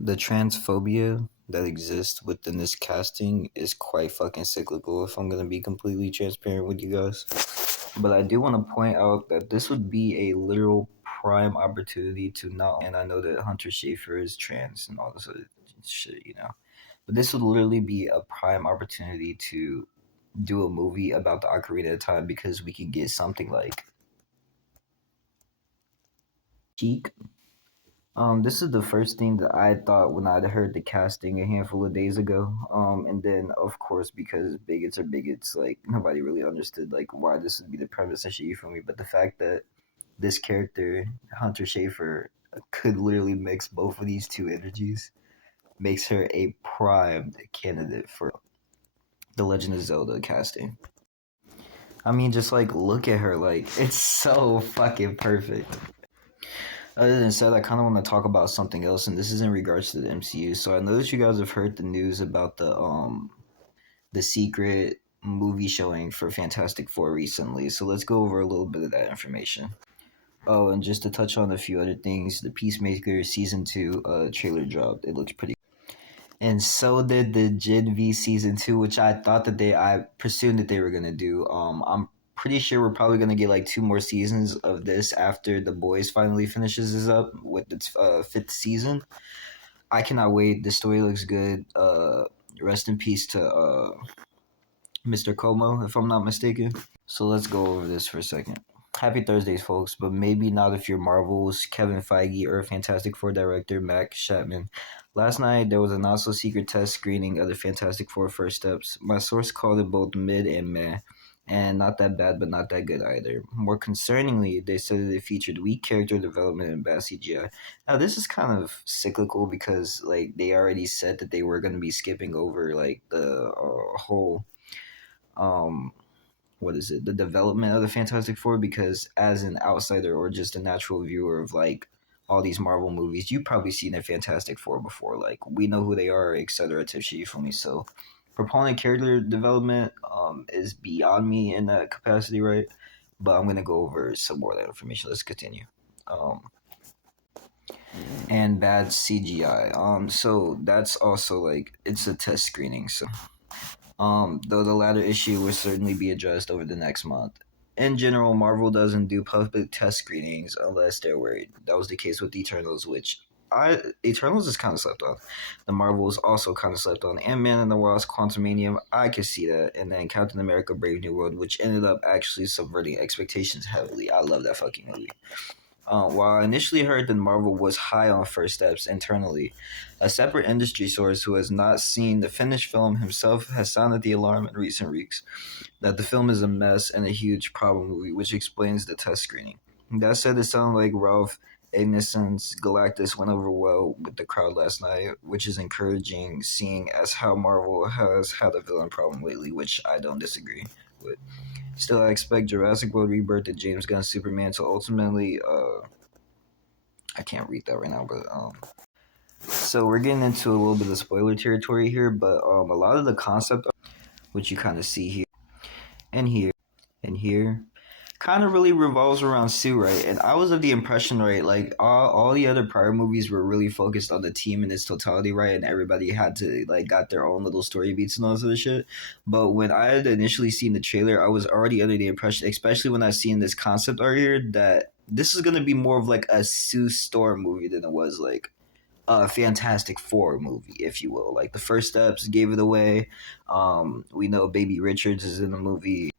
The transphobia that exists within this casting is quite fucking cyclical, if I'm gonna be completely transparent with you guys. But I do want to point out that this would be a literal prime opportunity to not, and I know that Hunter Schafer is trans and all this other shit. But this would literally be a prime opportunity to do a movie about the Ocarina of Time because we could get something like Cheek. This is the first thing that I thought when I heard the casting a handful of days ago. And then of course because bigots are bigots, like nobody really understood like why this would be the premise and shit. You feel me? But the fact that this character Hunter Schafer could literally mix both of these two energies makes her a prime candidate for the Legend of Zelda casting. I mean, just like look at her, like it's so fucking perfect. Other than said, I kind of want to talk about something else, and this is in regards to the MCU. So I know that you guys have heard the news about the secret movie showing for Fantastic Four recently. So let's go over a little bit of that information. Oh, and just to touch on a few other things, the Peacemaker season 2 trailer dropped. It looks pretty. And so did the Gen V season 2, which I presumed that they were gonna do. I'm pretty sure we're probably gonna get like two more seasons of this after The Boys finally finishes this up with its fifth season. I cannot wait. The story looks good. Rest in peace to Mr. Como, if I'm not mistaken. So let's go over this for a second. Happy Thursdays, folks, but maybe not if you're Marvel's Kevin Feige or Fantastic Four director Mac Chapman. Last night, there was a not-so-secret test screening of the Fantastic Four First Steps. My source called it both mid and meh, and not that bad, but not that good either. More concerningly, they said that it featured weak character development and bad CGI. Now, this is kind of cyclical because, like, they already said that they were going to be skipping over, like, the whole um what is it, the development of the Fantastic Four, because as an outsider or just a natural viewer of like all these Marvel movies, you've probably seen the Fantastic Four before. Like we know who they are, etc. To you for me. So proponent character development is beyond me in that capacity, right? But I'm gonna go over some more of that information. Let's continue. Um, and bad CGI. So that's also like it's a test screening. So though the latter issue will certainly be addressed over the next month. In general, Marvel doesn't do public test screenings unless they're worried. That was the case with Eternals, which Eternals is kind of slept on. The Marvels also kind of slept on. Ant-Man and the Wasp, Quantumanium, I could see that. And then Captain America: Brave New World, which ended up actually subverting expectations heavily. I love that fucking movie. While I initially heard that Marvel was high on first steps internally, a separate industry source who has not seen the finished film himself has sounded the alarm in recent weeks that the film is a mess and a huge problem movie, which explains the test screening. That said, it sounded like Ralph Ineson's Galactus went over well with the crowd last night, which is encouraging, seeing as how Marvel has had a villain problem lately, which I don't disagree with. Still, I expect Jurassic World Rebirth and James Gunn's Superman to ultimately, I can't read that right now, but so we're getting into a little bit of spoiler territory here, but a lot of the concept, which you kind of see here and here and here, kind of really revolves around Sue, right? And I was of the impression, right, like all the other prior movies were really focused on the team in its totality, right? And everybody had to like got their own little story beats and all this other shit. But when I had initially seen the trailer, I was already under the impression, especially when I seen this concept art here, that this is gonna be more of like a Sue Storm movie than it was like a Fantastic Four movie, if you will. Like the first steps gave it away. We know Baby Richards is in the movie.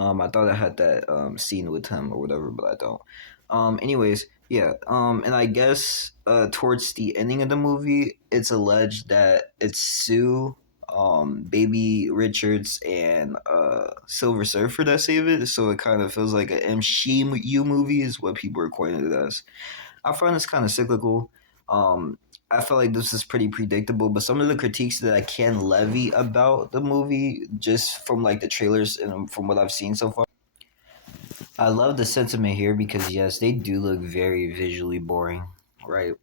I thought I had that scene with him or whatever, but I don't. Anyways, yeah. And I guess towards the ending of the movie, it's alleged that it's Sue, Baby Richards, and Silver Surfer that save it. So it kind of feels like a MCU movie is what people are coining it as. I find this kind of cyclical. I feel like this is pretty predictable, but some of the critiques that I can levy about the movie, just from like the trailers and from what I've seen so far, I love the sentiment here because yes, they do look very visually boring, right?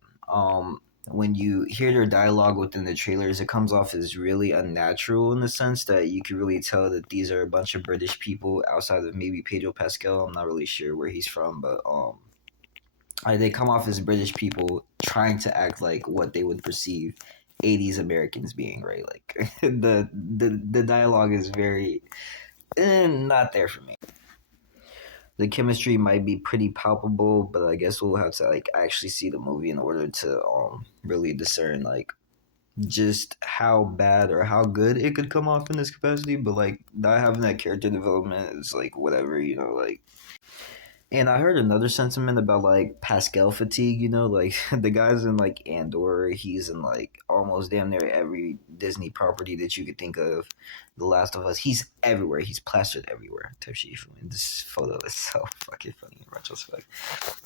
When you hear their dialogue within the trailers, it comes off as really unnatural in the sense that you can really tell that these are a bunch of British people outside of maybe Pedro Pascal. I'm not really sure where he's from, but they come off as British people trying to act like what they would perceive 80s Americans being, right? Like the dialogue is very not there for me. The chemistry might be pretty palpable, but I guess we'll have to like actually see the movie in order to really discern like just how bad or how good it could come off in this capacity. But like not having that character development is like whatever, like. And I heard another sentiment about like Pascal fatigue, like the guy's in like Andor, he's in like almost damn near every Disney property that you could think of. The Last of Us, he's everywhere, he's plastered everywhere. Type shit. This photo is so fucking funny in retrospect.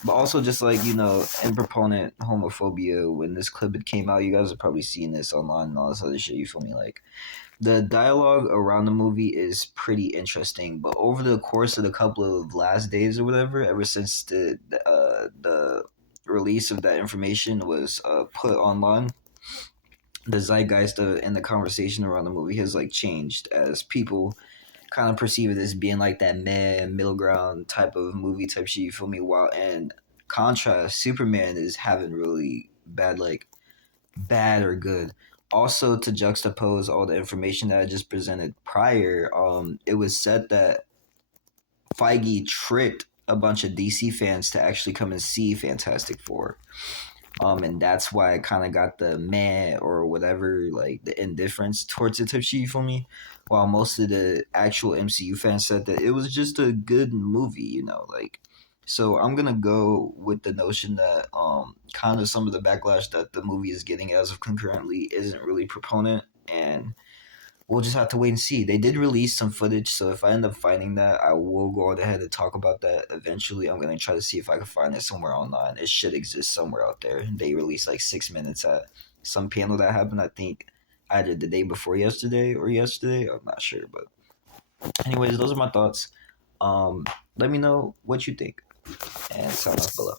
But also just like, in proponent homophobia, when this clip it came out, you guys have probably seen this online and all this other shit, you feel me? Like the dialogue around the movie is pretty interesting, but over the course of the couple of last days or whatever, ever since the release of that information was put online, the zeitgeist and the conversation around the movie has like changed as people kind of perceive it as being like that man middle ground type of movie type shit. You feel me? While in contrast, Superman is having really bad or good. Also, to juxtapose all the information that I just presented prior, it was said that Feige tricked a bunch of DC fans to actually come and see Fantastic Four. And that's why I kind of got the meh or whatever, like the indifference towards it type shit, you feel me? While most of the actual MCU fans said that it was just a good movie, like. So I'm gonna go with the notion that kind of some of the backlash that the movie is getting as of concurrently isn't really proponent, and we'll just have to wait and see. They did release some footage, so if I end up finding that, I will go ahead and talk about that eventually. I'm gonna try to see if I can find it somewhere online. It should exist somewhere out there. They released like 6 minutes at some panel that happened. I think either the day before yesterday or yesterday. I'm not sure, but anyways, those are my thoughts. Let me know what you think and sound off below.